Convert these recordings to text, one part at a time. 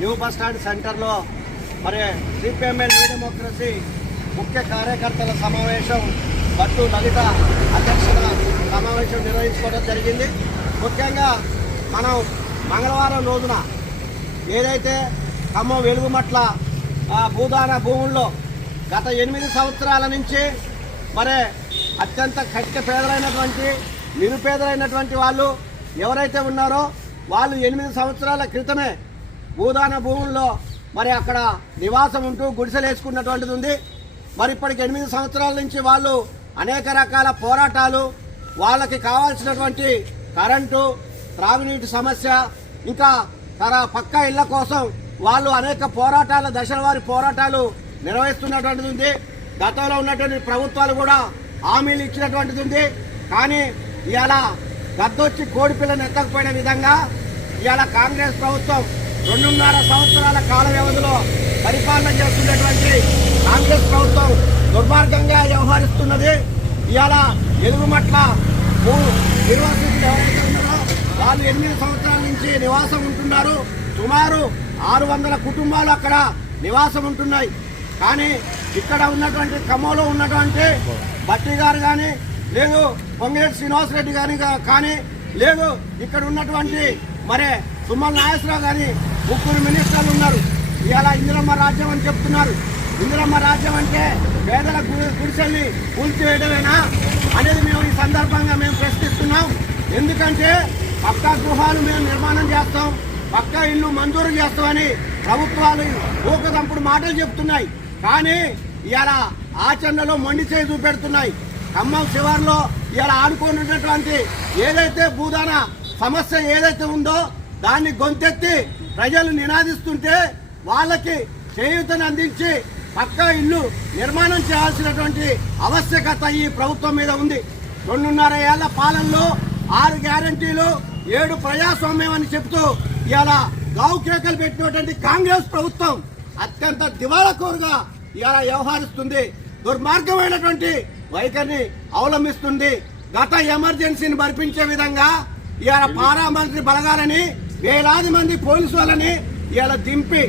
New bus stand సెంటర్లో మరి CPML new democracy ముఖ్య కార్యకర్తల సమావేశం బట్టు లలిత అధ్యక్షత సమావేశం నిర్వహించుకోవడం జరిగింది. ముఖ్యంగా మనం మంగళవారం రోజున ఏదైతే ఖమ్మం వెలుగుమట్ల భూదాన భూముల్లో గత 8 సంవత్సరాల నుంచి మరి అత్యంత కష్ట పేదలైనటువంటి నిరుపేదలైనటువంటి వాళ్ళు ఎవరైతే ఉన్నారో వాళ్ళు 8 సంవత్సరాల క్రితమే భూదాన భూముల్లో మరి అక్కడ నివాసం ఉంటూ గుడిసెలు వేసుకున్నటువంటిది ఉంది. మరి ఇప్పటికి 8 సంవత్సరాల నుంచి వాళ్ళు అనేక రకాల పోరాటాలు, వాళ్ళకి కావాల్సినటువంటి కరెంటు, త్రాగునీటి సమస్య, ఇంకా పక్కా ఇళ్ల కోసం వాళ్ళు అనేక పోరాటాల దశల వారి పోరాటాలు నిర్వహిస్తున్నటువంటిది ఉంది. గతంలో ఉన్నటువంటి ప్రభుత్వాలు కూడా హామీలు ఇచ్చినటువంటిది ఉంది. కానీ ఇవాళ గద్దొచ్చి కోడిపిల్లను ఎత్తకపోయిన విధంగా ఇవాళ కాంగ్రెస్ ప్రభుత్వం 2.5 సంవత్సరాల కాల వ్యవధిలో పరిపాలన చేస్తున్నటువంటి కాంగ్రెస్ ప్రభుత్వం దుర్మార్గంగా వ్యవహరిస్తున్నది. ఇవాళ వెలుగుమట్ల నిర్వాసితులు ఎవరైతే ఉన్నారో వాళ్ళు 8 సంవత్సరాల నుంచి నివాసం ఉంటున్నారు. సుమారు 600 కుటుంబాలు అక్కడ నివాసం ఉంటున్నాయి. కానీ ఇక్కడ ఉన్నటువంటి ఖమ్మంలో ఉన్నటువంటి బట్టి గారు కానీ లేదు, పొంగిరెడ్డి శ్రీనివాసరెడ్డి గారి కానీ లేదు, ఇక్కడ ఉన్నటువంటి మరి సుమల్ నాగేశ్వరరావు కానీ 3 మినిస్టర్లు ఉన్నారు. ఇవాళ ఇందిరమ్మ రాజ్యం అని చెప్తున్నారు. ఇందిరమ్మ రాజ్యం అంటే పేదల గుడిసెల్ని కూల్చివేయడమేనా అనేది మేము ఈ సందర్భంగా ప్రశ్నిస్తున్నాం. ఎందుకంటే పక్కా గృహాలు మేము నిర్మాణం చేస్తాం, పక్కా ఇల్లు మంజూరు చేస్తామని ప్రభుత్వాలు ఊకదంపుడు మాటలు చెప్తున్నాయి. కానీ ఇవాళ ఆచరణలో మొండి చేయి చూపెడుతున్నాయి. ఖమ్మం శివార్లో ఇవాళ ఆడుకున్నటువంటి ఏదైతే భూదాన సమస్య ఏదైతే ఉందో దాన్ని గొంతెత్తి ప్రజలు నినాదిస్తుంటే వాళ్ళకి చేయూతను అందించి పక్కా ఇల్లు నిర్మాణం చేయాల్సినటువంటి ఆవశ్యకత ఈ ప్రభుత్వం మీద ఉంది. 2.5 ఏళ్ల పాలనలో 6 గ్యారంటీలు, 7 ప్రజాస్వామ్యం అని చెప్తూ ఇవాళ గావు కేకలు పెట్టినటువంటి కాంగ్రెస్ ప్రభుత్వం అత్యంత దివాళాకోరుగా ఇవాళ వ్యవహరిస్తుంది. దుర్మార్గమైనటువంటి వైఖరిని అవలంబిస్తుంది. గత ఎమర్జెన్సీని బరిపించే విధంగా ఇవాళ పారామంత్రి బలగాలని, వేలాది మంది పోలీసు వాళ్ళని ఇవాళ దింపి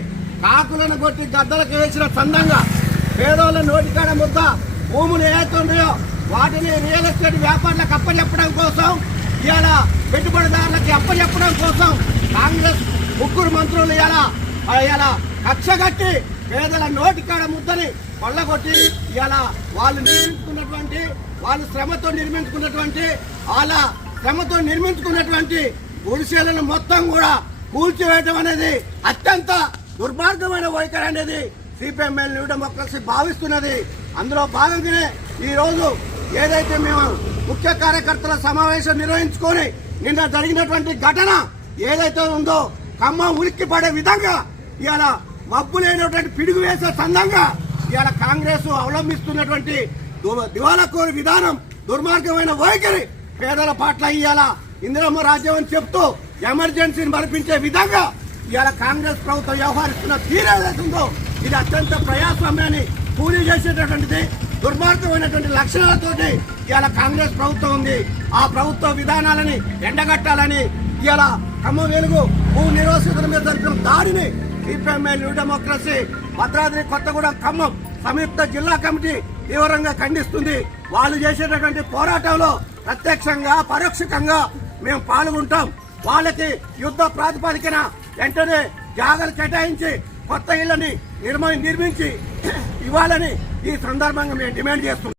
కాకులను కొట్టి గద్దలకు వేసిన చందంగా పేదోళ్ళ నోటికాడ ముద్ద భూములు ఏతున్నాయో వాటిని రియల్ ఎస్టేట్ వ్యాపారులకు అప్పచెప్పడం కోసం, ఇవాళ పెట్టుబడిదారులకి అప్పచెప్పడం కోసం కాంగ్రెస్ 3 మంత్రులు ఇవాళ కక్ష కట్టి పేదల నోటికాడ ముద్దని కొల్లగొట్టి ఇవాళ వాళ్ళు శ్రమతో నిర్మించుకున్నటువంటి గుడిసెలను మొత్తం కూడా కూల్చివేయడం అనేది అత్యంత దుర్మార్గమైన వైఖరి అనేది సిపిఎంఎల్ న్యూ డెమోక్రసీ భావిస్తున్నది. అందులో భాగంగానే ఈ రోజు ఏదైతే మేము ముఖ్య కార్యకర్తల సమావేశం నిర్వహించుకొని నిన్న జరిగినటువంటి ఘటన ఏదైతే ఉందో ఖమ్మం ఉలిక్కి పడే విధంగా ఇవాళ మబ్బు లేనటువంటి పిడుగు వేసే సందంగా ఇవాళ కాంగ్రెస్ అవలంబిస్తున్నటువంటి దివాళాకోరు విధానం, దుర్మార్గమైన వైఖరి పేదల పట్ల ఇవాళ ఇందిరమ్మ రాజ్యం అని చెప్తూ ఎమర్జెన్సీని బలిపించే విధంగా ఇవాళ కాంగ్రెస్ ప్రభుత్వం వ్యవహరిస్తున్న తీరేదైతుందో ఇది అత్యంత ప్రజాస్వామ్యాన్ని కూలీ చేసేటటువంటిది. దుర్మార్గమైనటువంటి లక్షణాలతోటి ఇవాళ కాంగ్రెస్ ప్రభుత్వం ఉంది. ఆ ప్రభుత్వ విధానాలని ఎండగట్టాలని ఇవాళ ఖమ్మం వెలుగు భూ నిర్వాసితుల మీద జరిపిన దాడిని CPI ML new democracy Bhadradri Kothagudem Khammam సంయుక్త జిల్లా కమిటీ తీవ్రంగా ఖండిస్తుంది. వాళ్ళు చేసేటటువంటి పోరాటంలో ప్రత్యక్షంగా పరోక్షంగా మేము పాల్గొంటాం. వాళ్ళకి యుద్ధ ప్రాతిపదికన వెంటనే జాగాలు కేటాయించి కొత్త ఇళ్లని నిర్మించి ఇవ్వాలని ఈ సందర్భంగా మేము డిమాండ్ చేస్తున్నాం.